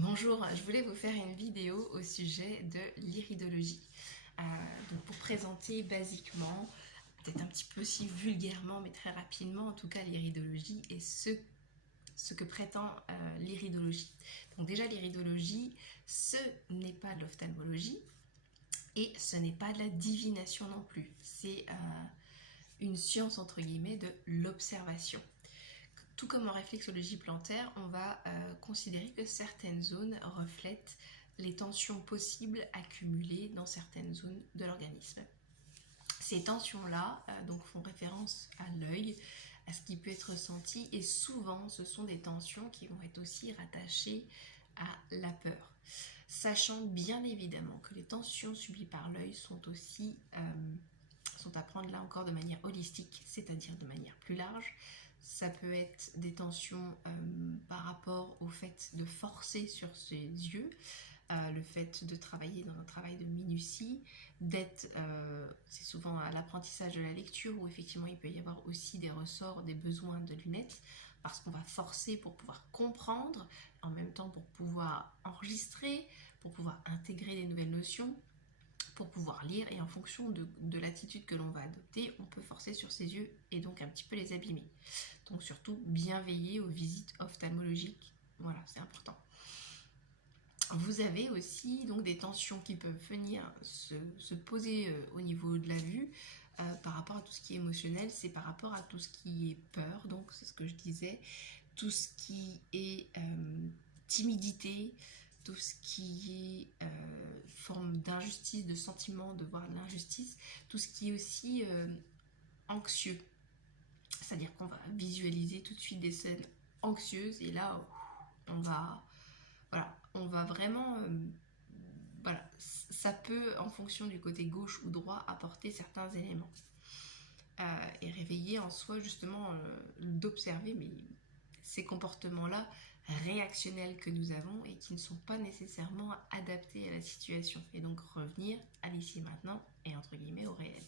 Bonjour, je voulais vous faire une vidéo au sujet de l'iridologie. Donc pour présenter basiquement, peut-être un petit peu si vulgairement, mais très rapidement, en tout cas l'iridologie et ce que prétend l'iridologie. Donc déjà l'iridologie, ce n'est pas de l'ophtalmologie et ce n'est pas de la divination non plus. C'est une science entre guillemets de l'observation. Tout comme en réflexologie plantaire, on va considérer que certaines zones reflètent les tensions possibles accumulées dans certaines zones de l'organisme. Ces tensions-là donc font référence à l'œil, à ce qui peut être ressenti, et souvent ce sont des tensions qui vont être aussi rattachées à la peur. Sachant bien évidemment que les tensions subies par l'œil sont à prendre là encore de manière holistique, c'est-à-dire de manière plus large. Ça peut être des tensions par rapport au fait de forcer sur ses yeux, le fait de travailler dans un travail de minutie, c'est souvent à l'apprentissage de la lecture où effectivement il peut y avoir aussi des ressorts, des besoins de lunettes, parce qu'on va forcer pour pouvoir comprendre, en même temps pour pouvoir enregistrer, pour pouvoir intégrer des nouvelles notions, pour pouvoir lire, et en fonction de l'attitude que l'on va adopter, on peut forcer sur ses yeux et donc un petit peu les abîmer. Donc surtout bien veiller aux visites ophtalmologiques, voilà, c'est important. Vous avez aussi donc des tensions qui peuvent venir se poser au niveau de la vue par rapport à tout ce qui est émotionnel, c'est par rapport à tout ce qui est peur, donc c'est ce que je disais, tout ce qui est timidité, tout ce qui est forme d'injustice, de sentiment de voir l'injustice, tout ce qui est aussi anxieux. C'est-à-dire qu'on va visualiser tout de suite des scènes anxieuses et là, on va vraiment... voilà, ça peut, en fonction du côté gauche ou droit, apporter certains éléments. Et réveiller en soi justement d'observer mais ces comportements-là réactionnels que nous avons et qui ne sont pas nécessairement adaptés à la situation. Et donc revenir à l'ici et maintenant et entre guillemets au réel.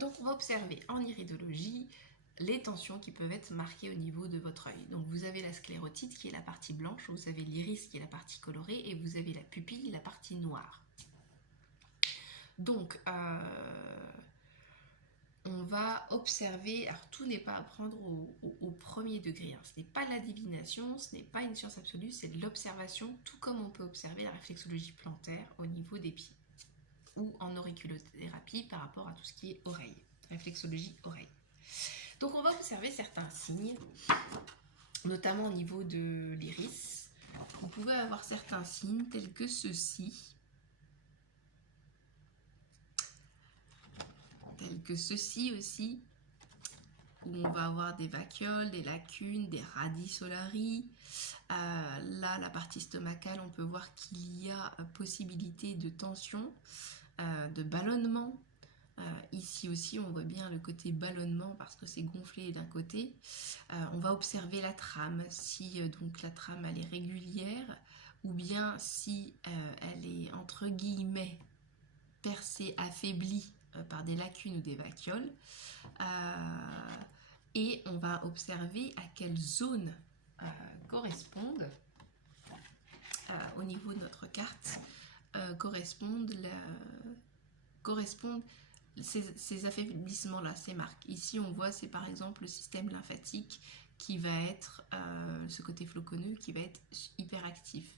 Donc on va observer en iridologie les tensions qui peuvent être marquées au niveau de votre œil. Donc vous avez la sclérotite qui est la partie blanche, vous avez l'iris qui est la partie colorée et vous avez la pupille, la partie noire. Donc on va observer, alors tout n'est pas à prendre au premier degré, hein. Ce n'est pas de la divination, ce n'est pas une science absolue, c'est de l'observation, tout comme on peut observer la réflexologie plantaire au niveau des pieds, ou en auriculothérapie par rapport à tout ce qui est oreille, réflexologie oreille. Donc on va observer certains signes, notamment au niveau de l'iris. Vous pouvez avoir certains signes tels que ceci, aussi, où on va avoir des vacuoles, des lacunes, des radii solari. Là, la partie stomacale, on peut voir qu'il y a possibilité de tension, de ballonnement. Ici aussi, on voit bien le côté ballonnement parce que c'est gonflé d'un côté. On va observer la trame, si donc la trame elle est régulière ou bien si elle est entre guillemets percée, affaiblie par des lacunes ou des vacuoles. Et on va observer à quelle zone correspondent au niveau de notre carte correspondent ces affaiblissements-là, ces marques. Ici, on voit, c'est par exemple le système lymphatique qui va être, ce côté floconneux, qui va être hyperactif.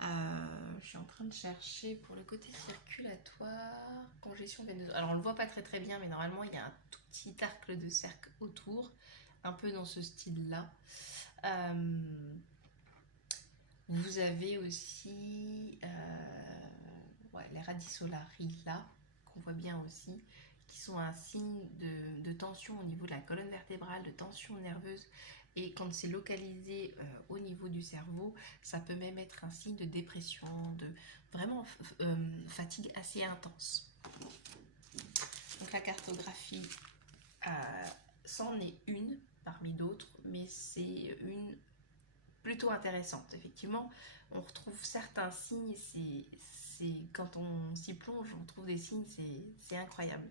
Je suis en train de chercher pour le côté circulatoire, congestion veineuse. Alors, on ne le voit pas très très bien, mais normalement, il y a un tout petit arc de cercle autour, un peu dans ce style-là. Vous avez aussi les radii solari là, qu'on voit bien aussi, qui sont un signe de tension au niveau de la colonne vertébrale, de tension nerveuse, et quand c'est localisé au niveau du cerveau, ça peut même être un signe de dépression, de vraiment fatigue assez intense. Donc la cartographie, c'en est une parmi d'autres, mais c'est une plutôt intéressante. Effectivement, on retrouve certains signes, quand on s'y plonge, on trouve des signes, c'est incroyable.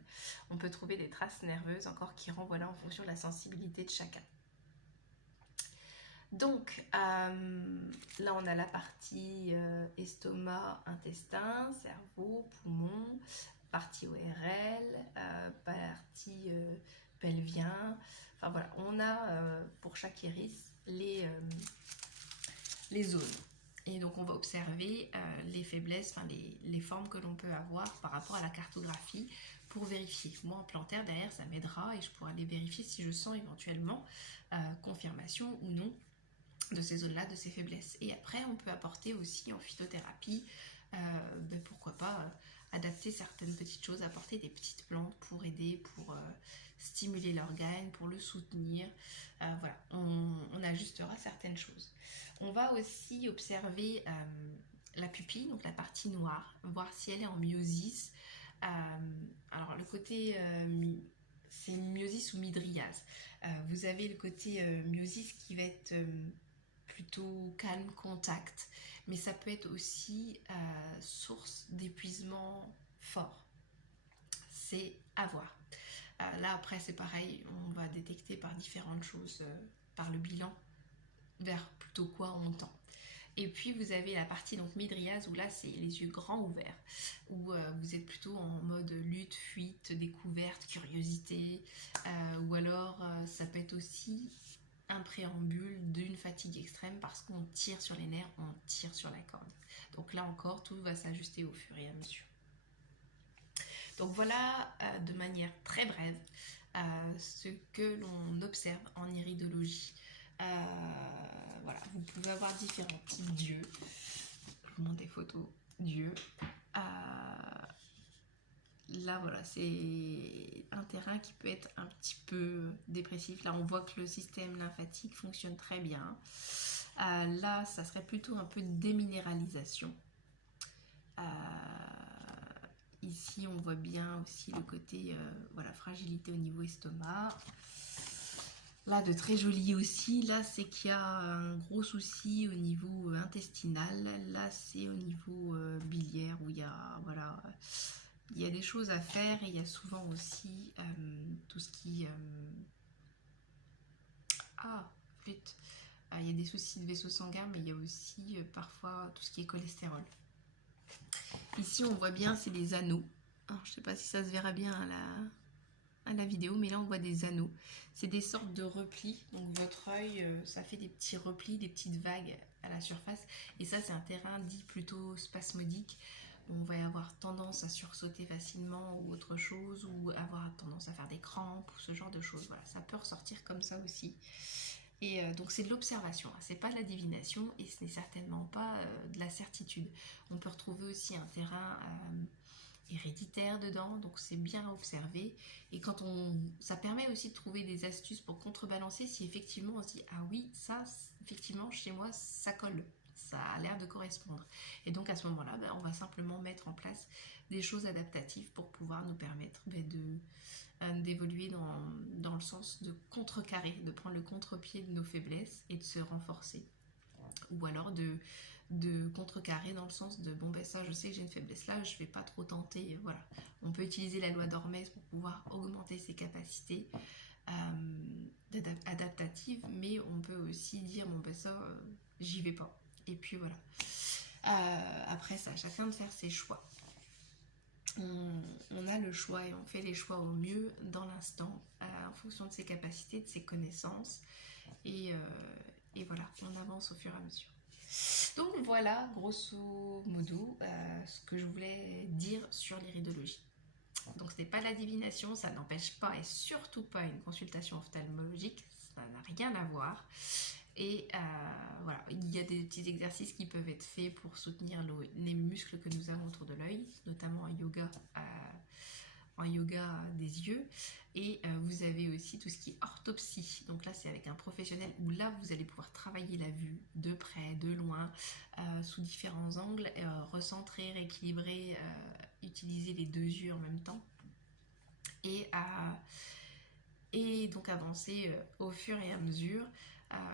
On peut trouver des traces nerveuses encore qui renvoient là en fonction de la sensibilité de chacun. Donc, là, on a la partie estomac, intestin, cerveau, poumon, partie ORL, partie pelvien. Enfin voilà, on a pour chaque iris les zones. Et donc, on va observer les faiblesses, enfin les formes que l'on peut avoir par rapport à la cartographie pour vérifier. Moi, en plantaire, derrière, ça m'aidera et je pourrai aller vérifier si je sens éventuellement confirmation ou non de ces zones-là, de ces faiblesses. Et après, on peut apporter aussi en phytothérapie, pourquoi pas adapter certaines petites choses, apporter des petites plantes pour aider, pour stimuler l'organe, pour le soutenir. Voilà, on ajustera certaines choses. On va aussi observer la pupille, donc la partie noire, voir si elle est en myosis. Alors le côté c'est myosis ou mydriase. Vous avez le côté myosis qui va être plutôt calme, contact, mais ça peut être aussi source d'épuisement fort. C'est à voir. Là après c'est pareil, on va détecter par différentes choses, par le bilan, vers plutôt quoi on tend. Et puis vous avez la partie donc mydriase où là c'est les yeux grands ouverts, où vous êtes plutôt en mode lutte, fuite, découverte, curiosité, ou alors ça peut être aussi un préambule d'une fatigue extrême parce qu'on tire sur les nerfs, on tire sur la corde. Donc là encore, tout va s'ajuster au fur et à mesure. Donc voilà, de manière très brève, ce que l'on observe en iridologie. Voilà, vous pouvez avoir différents types d'yeux. Je vous montre des photos d'yeux. Là, voilà, c'est un terrain qui peut être un petit peu dépressif. Là, on voit que le système lymphatique fonctionne très bien. Là, ça serait plutôt un peu de déminéralisation. Ici, on voit bien aussi le côté voilà, fragilité au niveau estomac. Là, de très joli aussi. Là, c'est qu'il y a un gros souci au niveau intestinal. Là, c'est au niveau biliaire où il y a... voilà, il y a des choses à faire et il y a souvent aussi tout ce qui... flûte. Il y a des soucis de vaisseau sanguin, mais il y a aussi parfois tout ce qui est cholestérol. Ici, on voit bien, c'est des anneaux. Alors, je ne sais pas si ça se verra bien à la vidéo, mais là, on voit des anneaux. C'est des sortes de replis. Donc, votre œil, ça fait des petits replis, des petites vagues à la surface. Et ça, c'est un terrain dit plutôt spasmodique. On va avoir tendance à sursauter facilement ou autre chose, ou avoir tendance à faire des crampes ou ce genre de choses. Voilà, ça peut ressortir comme ça aussi. Et donc c'est de l'observation, hein. C'est pas de la divination et ce n'est certainement pas de la certitude. On peut retrouver aussi un terrain héréditaire dedans, donc c'est bien à observer. Et ça permet aussi de trouver des astuces pour contrebalancer si effectivement on se dit ah oui, ça effectivement chez moi ça colle. Ça a l'air de correspondre. Et donc à ce moment-là, on va simplement mettre en place des choses adaptatives pour pouvoir nous permettre d'évoluer dans le sens de contrecarrer, de prendre le contre-pied de nos faiblesses et de se renforcer. Ou alors de contrecarrer dans le sens de bon ben ça je sais que j'ai une faiblesse là, je vais pas trop tenter. Voilà. On peut utiliser la loi d'Hormèse pour pouvoir augmenter ses capacités adaptatives, mais on peut aussi dire bon ben ça j'y vais pas. Et puis voilà. Après ça, chacun de faire ses choix. On a le choix et on fait les choix au mieux dans l'instant, en fonction de ses capacités, de ses connaissances. Et voilà, on avance au fur et à mesure. Donc voilà, grosso modo, ce que je voulais dire sur l'iridologie. Donc ce n'est pas la divination, ça n'empêche pas et surtout pas une consultation ophtalmologique, ça n'a rien à voir. Et voilà, il y a des petits exercices qui peuvent être faits pour soutenir les muscles que nous avons autour de l'œil, notamment en yoga des yeux. Et vous avez aussi tout ce qui est orthopsie. Donc là, c'est avec un professionnel où là, vous allez pouvoir travailler la vue de près, de loin, sous différents angles, recentrer, rééquilibrer, utiliser les deux yeux en même temps. Et donc avancer au fur et à mesure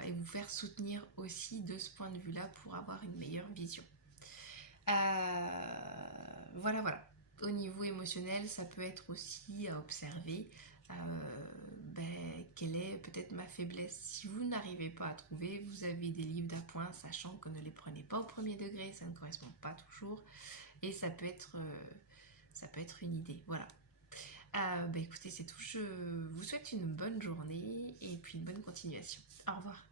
et vous faire soutenir aussi de ce point de vue-là pour avoir une meilleure vision. Voilà. Au niveau émotionnel, ça peut être aussi à observer quelle est peut-être ma faiblesse. Si vous n'arrivez pas à trouver, vous avez des livres d'appoint, sachant que ne les prenez pas au premier degré, ça ne correspond pas toujours, et ça peut être une idée. Voilà. Écoutez, c'est tout. Je vous souhaite une bonne journée et puis une bonne continuation. Au revoir.